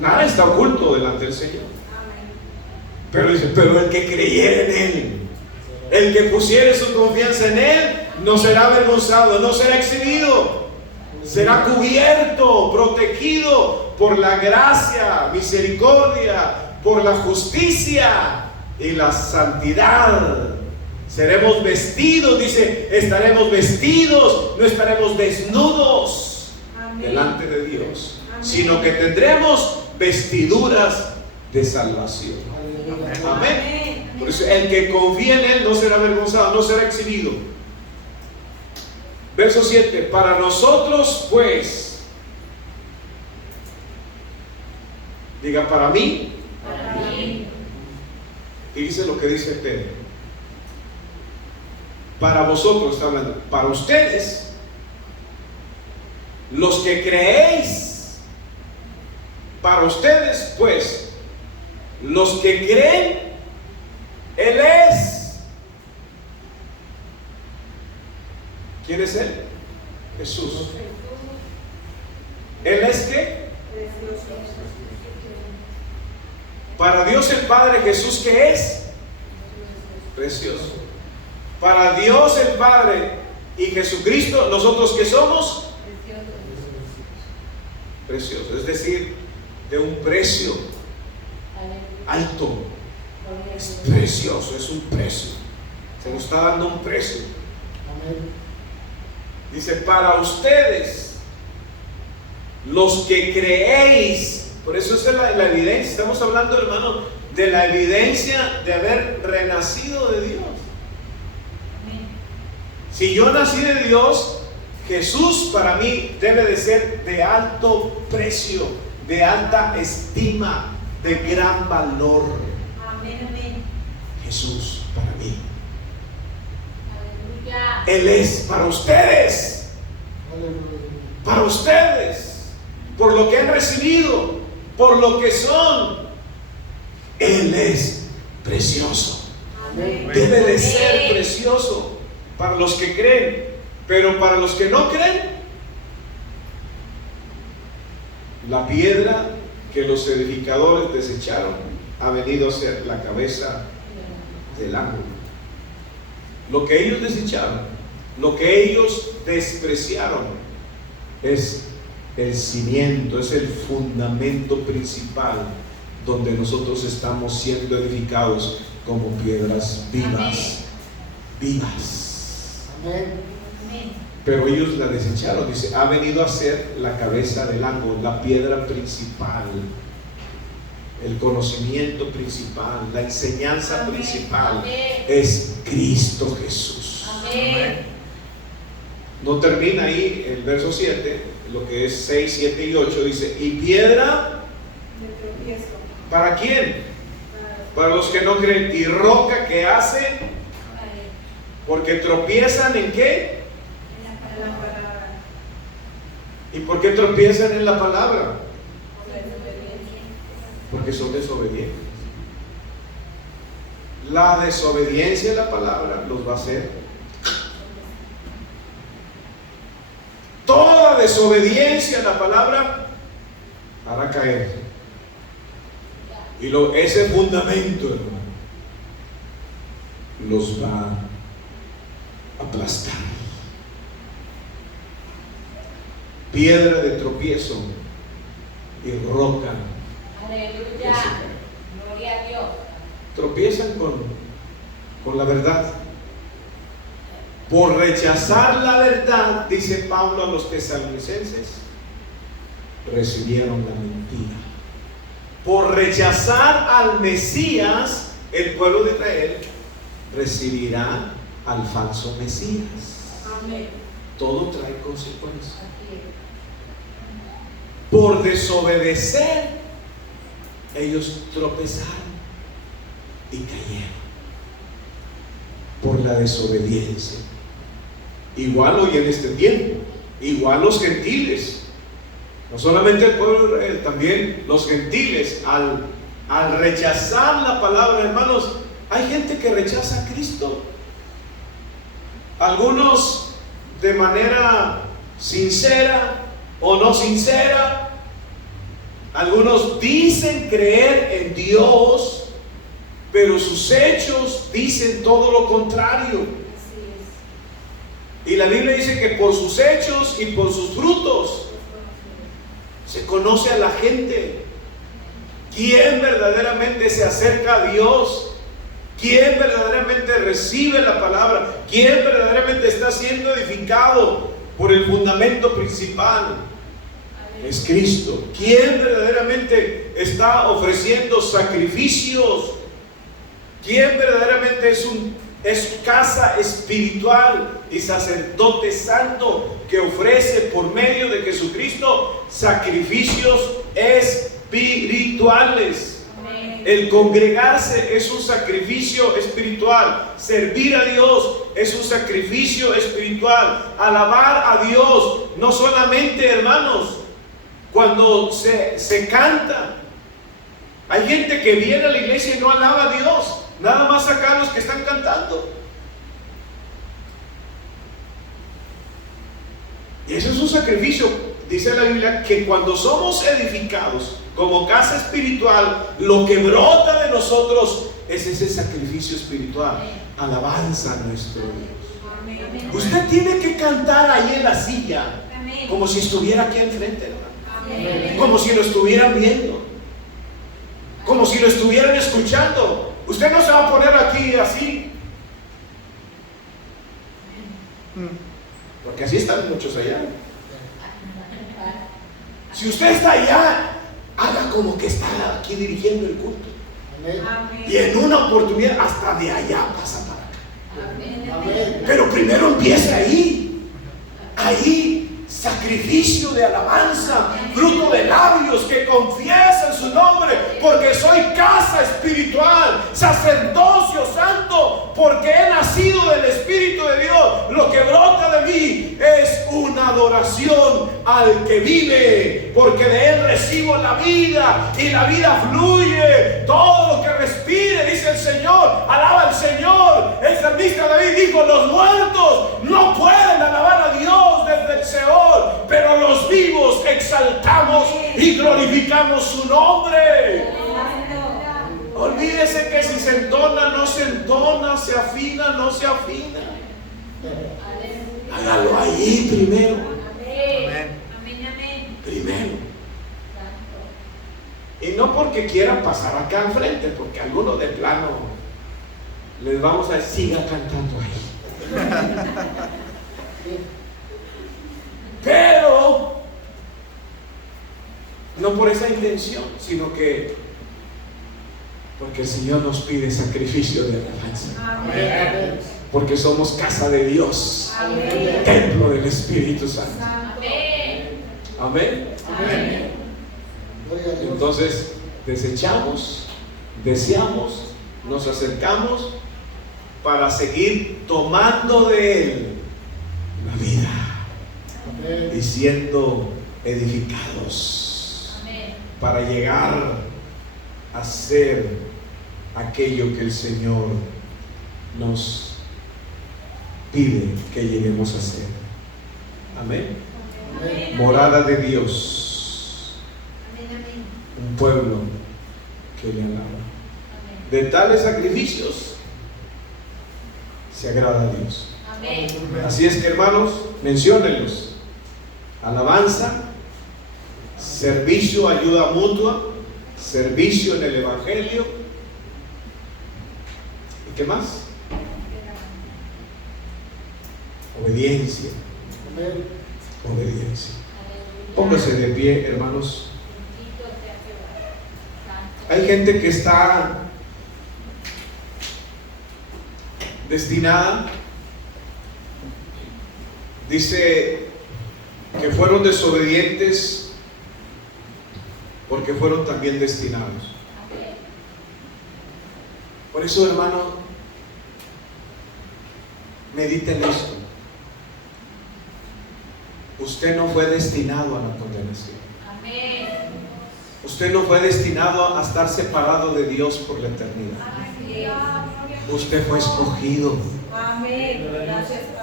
Nada está oculto delante del Señor. Pero dice, pero el que creyere en Él, el que pusiere su confianza en Él, no será avergonzado, no será exhibido, será cubierto, protegido por la gracia, misericordia, por la justicia y la santidad. Seremos vestidos, dice, estaremos vestidos, no estaremos desnudos delante de Dios, sino que tendremos vestiduras de salvación. Amén. Por eso el que confía en Él no será avergonzado, no será exhibido. Verso 7. Para nosotros pues, diga para mí. Para mí. Y dice lo que dice Pedro. Para vosotros está hablando. Para ustedes, los que creéis. Para ustedes pues, los que creen, Él es. ¿Quién es Él? Jesús. ¿Él es qué? Para Dios el Padre, Jesús, ¿qué es? Precioso. Para Dios el Padre y Jesucristo, ¿nosotros qué somos? Precioso. Es decir, de un precio alto. Es precioso, es un precio. Se nos está dando un precio. Amén. Dice, para ustedes, los que creéis. Por eso esa es la evidencia. Estamos hablando, hermano, de la evidencia de haber renacido de Dios. Si yo nací de Dios, Jesús para mí debe de ser de alto precio, de alta estima, de gran valor. Amén, amén. Jesús para mí. Aleluya. Él es para ustedes. Aleluya. Para ustedes. Por lo que han recibido. Por lo que son. Él es precioso. Amén. Debe de ser precioso para los que creen. Pero para los que no creen, la piedra que los edificadores desecharon ha venido a ser la cabeza del ángulo. Lo que ellos desecharon, lo que ellos despreciaron, es el cimiento, es el fundamento principal donde nosotros estamos siendo edificados como piedras vivas. Vivas. Amén. Pero ellos la desecharon. Dice, ha venido a ser la cabeza del ángulo, la piedra principal, el conocimiento principal, la enseñanza principal. Es Cristo Jesús. Amén. No termina ahí el verso 7, lo que es 6, 7 y 8. Dice, y piedra, ¿para quién? Para los que no creen. Y roca que hace, porque tropiezan en qué. ¿Y por qué tropiezan en la palabra? Porque son desobedientes. La desobediencia a la palabra los va a hacer. Toda desobediencia a la palabra hará caer. Y ese fundamento, hermano, los va a aplastar. Piedra de tropiezo y roca. Aleluya. Gloria a Dios. Tropiezan con la verdad. Por rechazar la verdad, dice Pablo a los tesalonicenses, recibieron la mentira. Por rechazar al Mesías, el pueblo de Israel recibirá al falso Mesías. Amén. Todo trae consecuencias. Así es. Por desobedecer, ellos tropezaron y cayeron. Por la desobediencia. Igual hoy en este tiempo, igual los gentiles, no solamente el pueblo de Israel, también los gentiles, al rechazar la palabra, hermanos, hay gente que rechaza a Cristo. Algunos de manera sincera o no sincera. Algunos dicen creer en Dios, pero sus hechos dicen todo lo contrario. Así es. Y la Biblia dice que por sus hechos y por sus frutos se conoce a la gente. ¿Quién verdaderamente se acerca a Dios? ¿Quién verdaderamente recibe la palabra? ¿Quién verdaderamente está siendo edificado por el fundamento principal? Es Cristo. ¿Quién verdaderamente está ofreciendo sacrificios? ¿Quién verdaderamente es casa espiritual y sacerdote santo que ofrece por medio de Jesucristo sacrificios espirituales? Amén. El congregarse es un sacrificio espiritual. Servir a Dios es un sacrificio espiritual. Alabar a Dios, no solamente, hermanos, cuando se canta. Hay gente que viene a la iglesia y no alaba a Dios, nada más acá los que están cantando. Y eso es un sacrificio. Dice la Biblia que cuando somos edificados como casa espiritual, lo que brota de nosotros es ese sacrificio espiritual. Alabanza a nuestro Dios. Amén. Usted tiene que cantar ahí en la silla Amén. como si estuviera aquí enfrente, hermano. Amén. Como si lo estuvieran viendo, como si lo estuvieran escuchando. Usted no se va a poner aquí así, porque así están muchos allá. Si usted está allá, haga como que está aquí dirigiendo el culto, Amén. Amén. y en una oportunidad hasta de allá pasa para acá. Amén. Amén. Pero primero empiece ahí, sacrificio de alabanza, fruto de labios que confiesan su nombre, porque soy casa espiritual, sacerdocio santo, porque he nacido del Espíritu de Dios. Lo que brota de mí es una adoración al que vive, porque de Él recibo la vida y la vida fluye. Todo lo que respire, dice el Señor, alaba al Señor. El salmista David dijo: los muertos no pueden alabar a Dios desde el Seol, pero los vivos exaltamos y glorificamos su nombre. Olvídese que si se entona, no se entona, se afina, no se afina. Hágalo ahí primero. Amén. Amén. Primero. Y no porque quieran pasar acá al frente, porque algunos de plano les vamos a decir: siga cantando ahí. Pero no por esa intención, sino que porque el Señor nos pide sacrificio de alabanza, Amén. porque somos casa de Dios, Amén. templo del Espíritu Santo. Amén. Amén. Amén. Gloria a Dios. Entonces desechamos, deseamos, nos acercamos para seguir tomando de Él la vida Amén. y siendo edificados Amén. para llegar a ser aquello que el Señor nos pide que lleguemos a ser. Amén. Amén. Morada de Dios, Amén. un pueblo que le alaba. De tales sacrificios se agrada a Dios. Amén. Así es que, hermanos, menciónenlos: alabanza, servicio, ayuda mutua, servicio en el Evangelio. ¿Y qué más? Obediencia. Amén. Obediencia. Póngase de pie, hermanos. Hay gente que está destinada, dice que fueron desobedientes porque fueron también destinados. Por eso, hermano, mediten esto. Usted no fue destinado a la condenación. Usted no fue destinado a estar separado de Dios por la eternidad. Usted fue escogido.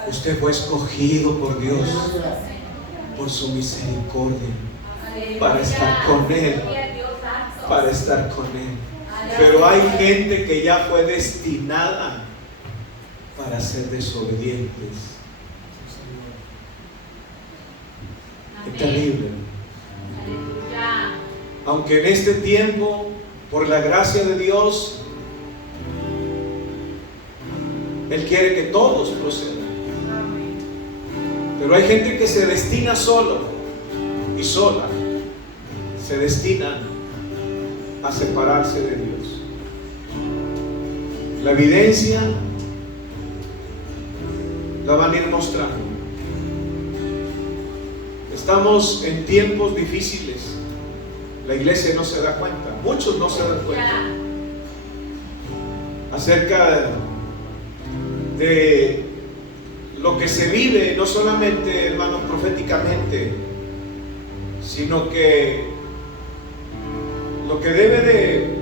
Usted fue escogido por Dios, por su misericordia, para estar con Él, para estar con Él. Pero hay gente que ya fue destinada para ser desobedientes. Es terrible. Aunque en este tiempo, por la gracia de Dios, Él quiere que todos procedan. Pero hay gente que se destina solo y sola. Se destinan a separarse de Dios. La evidencia la van a ir mostrando. Estamos en tiempos difíciles. La iglesia no se da cuenta, muchos no se dan cuenta acerca de lo que se vive, no solamente, hermanos, proféticamente, sino que lo que debe de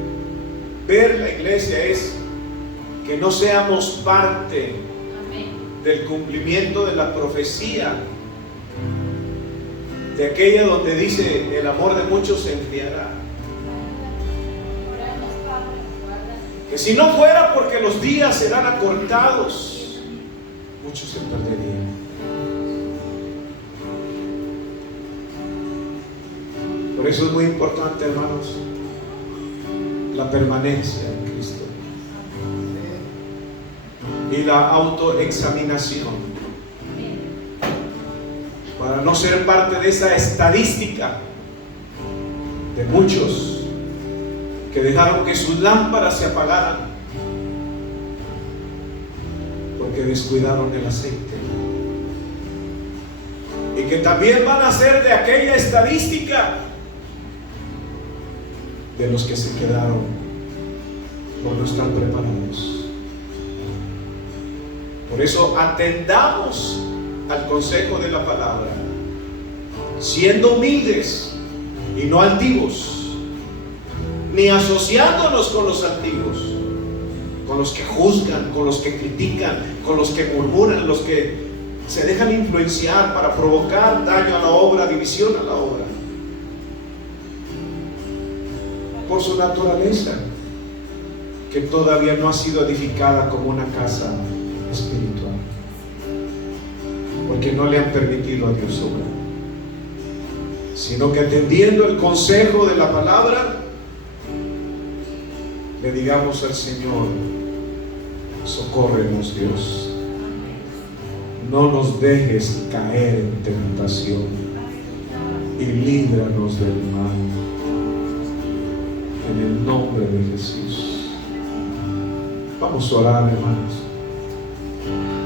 ver la iglesia es que no seamos parte del cumplimiento de la profecía, de aquella donde dice: el amor de muchos se enfriará. Que si no fuera porque los días serán acortados, muchos se perderían. Por eso es muy importante, hermanos, la permanencia en Cristo y la autoexaminación, para no ser parte de esa estadística de muchos que dejaron que sus lámparas se apagaran porque descuidaron el aceite, y que también van a ser de aquella estadística de los que se quedaron por no estar preparados. Por eso atendamos al consejo de la palabra, siendo humildes y no altivos, ni asociándonos con los altivos, con los que juzgan, con los que critican, con los que murmuran, los que se dejan influenciar para provocar daño a la obra, división a la obra, por su naturaleza, que todavía no ha sido edificada como una casa espiritual, porque no le han permitido a Dios obrar, sino que atendiendo el consejo de la palabra, le digamos al Señor: socórrenos, Dios, no nos dejes caer en tentación y líbranos del mal, en el nombre de Jesús. Vamos a orar, hermanos.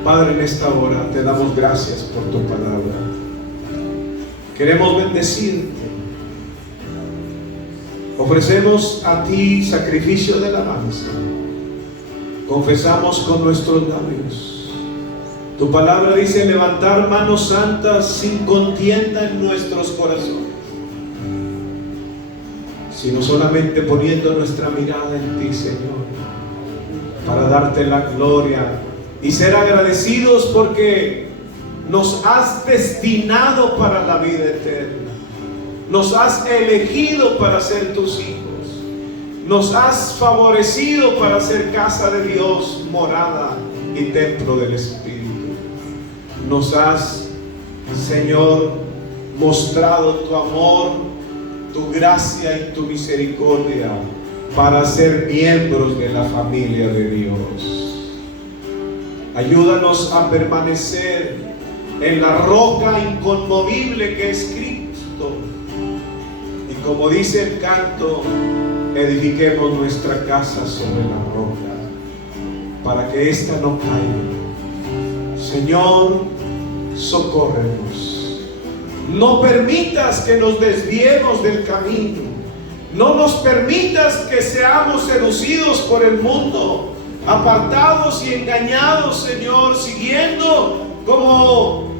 Padre, en esta hora te damos gracias por tu palabra. Queremos bendecirte. Ofrecemos a ti sacrificio de alabanza. Confesamos con nuestros labios. Tu palabra dice: levantar manos santas sin contienda en nuestros corazones, sino solamente poniendo nuestra mirada en ti, Señor, para darte la gloria y ser agradecidos porque nos has destinado para la vida eterna. Nos has elegido para ser tus hijos. Nos has favorecido para ser casa de Dios, morada y templo del Espíritu. Nos has, Señor, mostrado tu amor, tu gracia y tu misericordia para ser miembros de la familia de Dios. Ayúdanos a permanecer en la roca inconmovible que es Cristo, como dice el canto, edifiquemos nuestra casa sobre la roca, para que ésta no caiga. Señor, socórrenos. No permitas que nos desviemos del camino. No nos permitas que seamos seducidos por el mundo, apartados y engañados, Señor, siguiendo como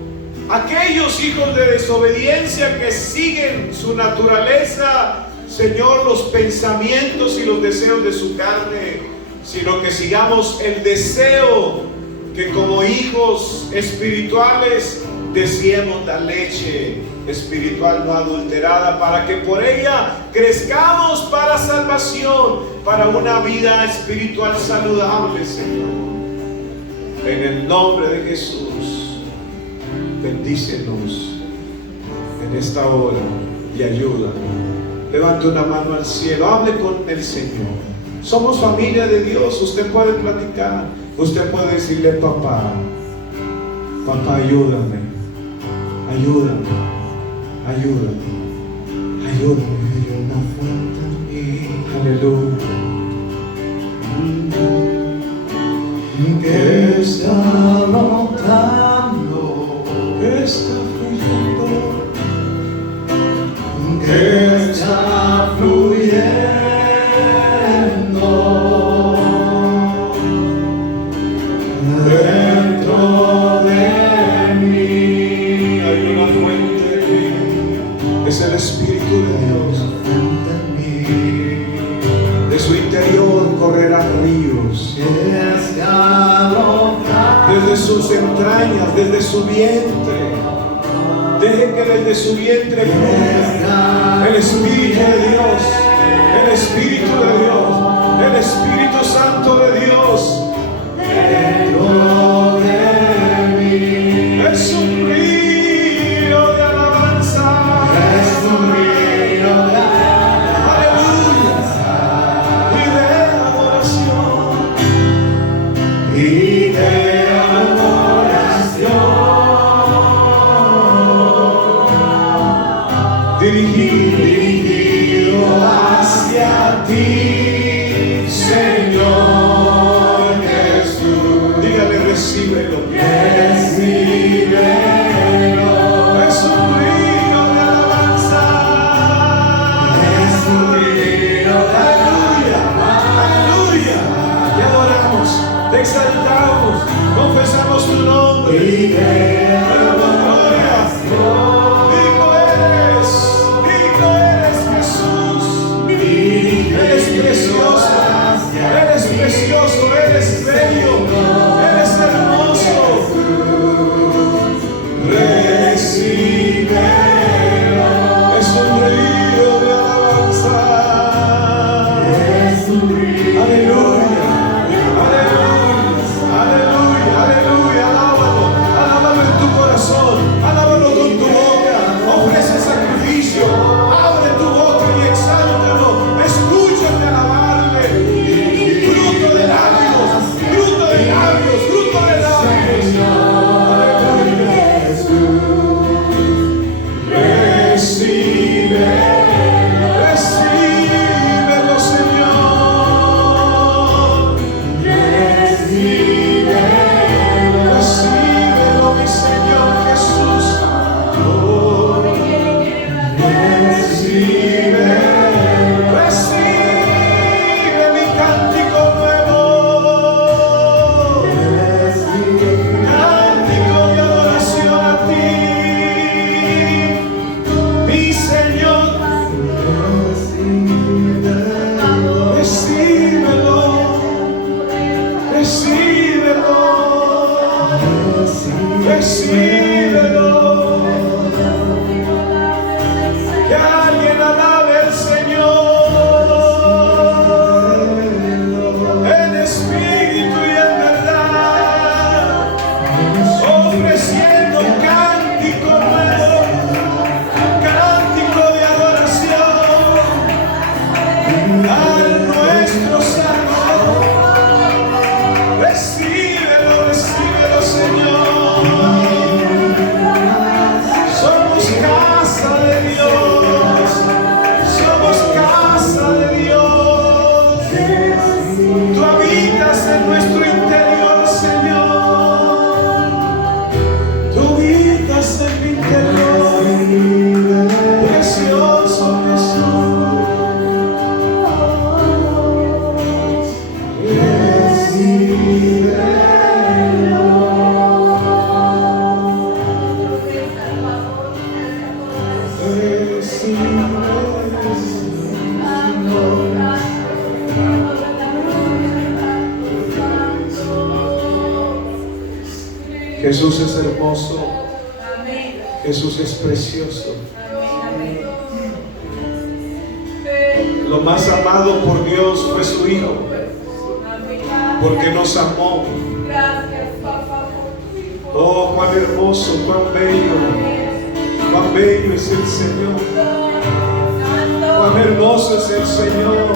aquellos hijos de desobediencia que siguen su naturaleza, Señor, los pensamientos y los deseos de su carne, sino que sigamos el deseo que como hijos espirituales deseemos la leche espiritual no adulterada, para que por ella crezcamos para salvación, para una vida espiritual saludable, Señor. En el nombre de Jesús, bendícenos en esta hora y ayúdanos. Levante una mano al cielo, hable con el Señor. Somos familia de Dios. Usted puede platicar, usted puede decirle: papá, papá, ayúdame, ayúdame, ayúdame, ayúdame. Una fuente en mí. Aleluya. Que está brotando, que está fluyendo, que está fluyendo dentro de mí. Hay una fuente en mí, es el Espíritu de Dios. De su interior correrán ríos, desde sus entrañas, desde su vientre. Deje que desde su vientre fluya el Espíritu de Dios, el Espíritu de Dios, el Espíritu Santo de Dios dentro de mí. Es un río de alabanza, es un río de aleluya y de adoración y de adoración. Dirigido hacia ti, Señor Jesús. Dígale: recíbelo, recíbelo. Es un río de alabanza, es un río de aleluya, aleluya. Te adoramos, te exaltamos, confesamos tu nombre y te damos gloria. Eres precioso, eres bello, eres hermoso. Recíbelo. Es un río de alabanza, es un río. Aleluya, aleluya, aleluya, aleluya. Alábalo, alábalo en tu corazón, alábalo con tu boca. Ofrece sacrificio, abre tu boca y exáltalo. Escúchate alabarle. Fruto de labios, fruto de labios, fruto de labios. Aleluya. Recibe, recíbelo, Señor. Recíbelo, mi Señor Jesús. Oh, recibe, recibe mi cántico nuevo, cántico de adoración a ti, mi Señor. Recíbelo, recíbelo, recíbelo. Que alguien alabe al Señor en espíritu y en verdad, ofreciendo cántico nuevo, cántico de adoración al nuestro Salvador. Recíbelo, recíbelo, Señor. Jesús es hermoso. Amén. Jesús es precioso. Amén. Lo más amado por Dios fue su Hijo, Amén. porque nos amó. Gracias, papá, por tu hijo. Oh, cuán hermoso, cuán bello es el Señor. Cuán hermoso es el Señor.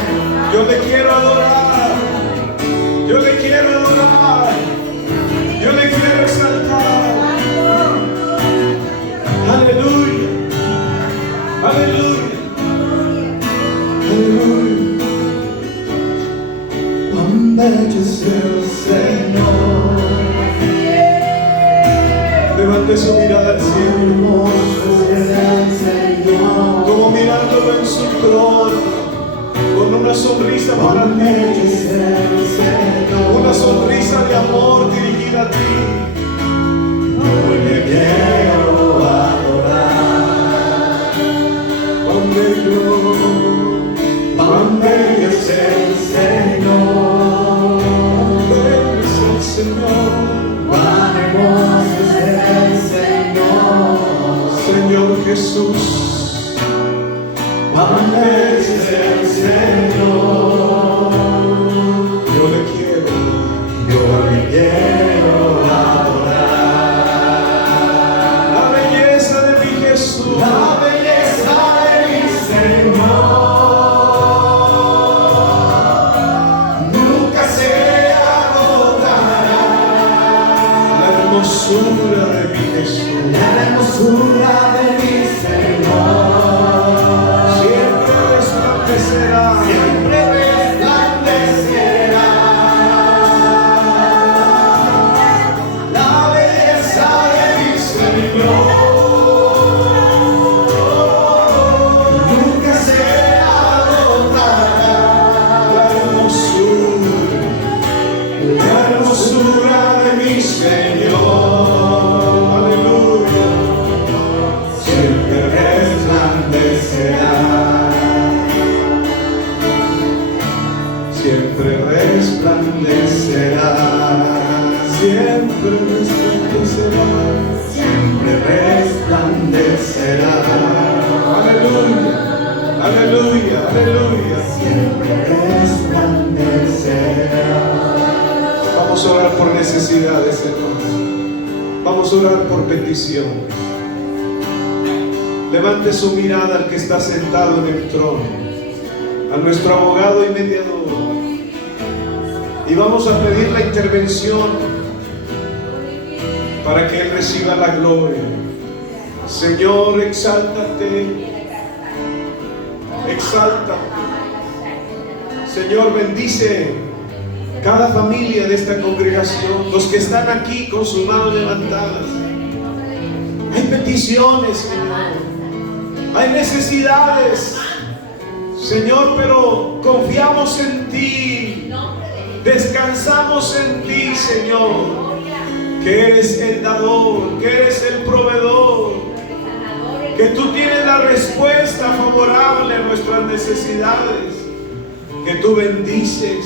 Yo le quiero adorar. Yo le quiero adorar. Yo le quiero exaltar. Aleluya. Aleluya. Aleluya. Cuán bello es el Señor, Levante su mirada al cielo, hermoso es el Señor, como mirándolo en su trono, con una sonrisa para cuán bello es ti, el Señor, una sonrisa de amor dirigida a ti. hoy le quiero adorar. Cuán bello es el Señor, es el Señor. cuán hermoso es el Señor, Señor Jesús, cuán bello es el Señor, yo le quiero adorar. la belleza de mi Jesús, La belleza de mi Señor nunca se agotará. la hermosura de mi Jesús, La hermosura de mi Señor siempre resplandecerá. siempre resplandecerá. La belleza de mi Señor nunca se agotará. La hermosura de mi Señor, aleluya, Siempre resplandecerá. siempre resplandecerá, siempre resplandecerá, Siempre resplandecerá. aleluya, aleluya, aleluya. Siempre resplandecerá. Vamos a orar por necesidades, hermanos. Vamos a orar por peticiones. Levante su mirada al que está sentado en el trono, a nuestro abogado y mediador. Y vamos a pedir la intervención para que Él reciba la gloria. Señor, exáltate. Exáltate. Señor, bendice cada familia de esta congregación, los que están aquí con sus manos levantadas. Hay peticiones, Señor. Hay necesidades, Señor, pero confiamos en ti. Descansamos en ti, Señor, que eres el dador, que eres el proveedor, que tú tienes la respuesta favorable a nuestras necesidades, que tú bendices,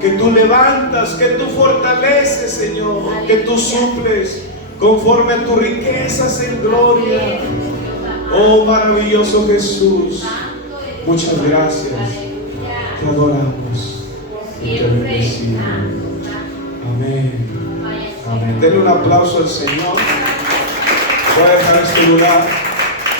que tú levantas, que tú fortaleces, Señor, que tú suples conforme a tus riquezas en gloria. Oh maravilloso Jesús, muchas gracias, te adoramos y te bendecimos. Amén. Amén. Denle un aplauso al Señor. Voy a dejar este lugar.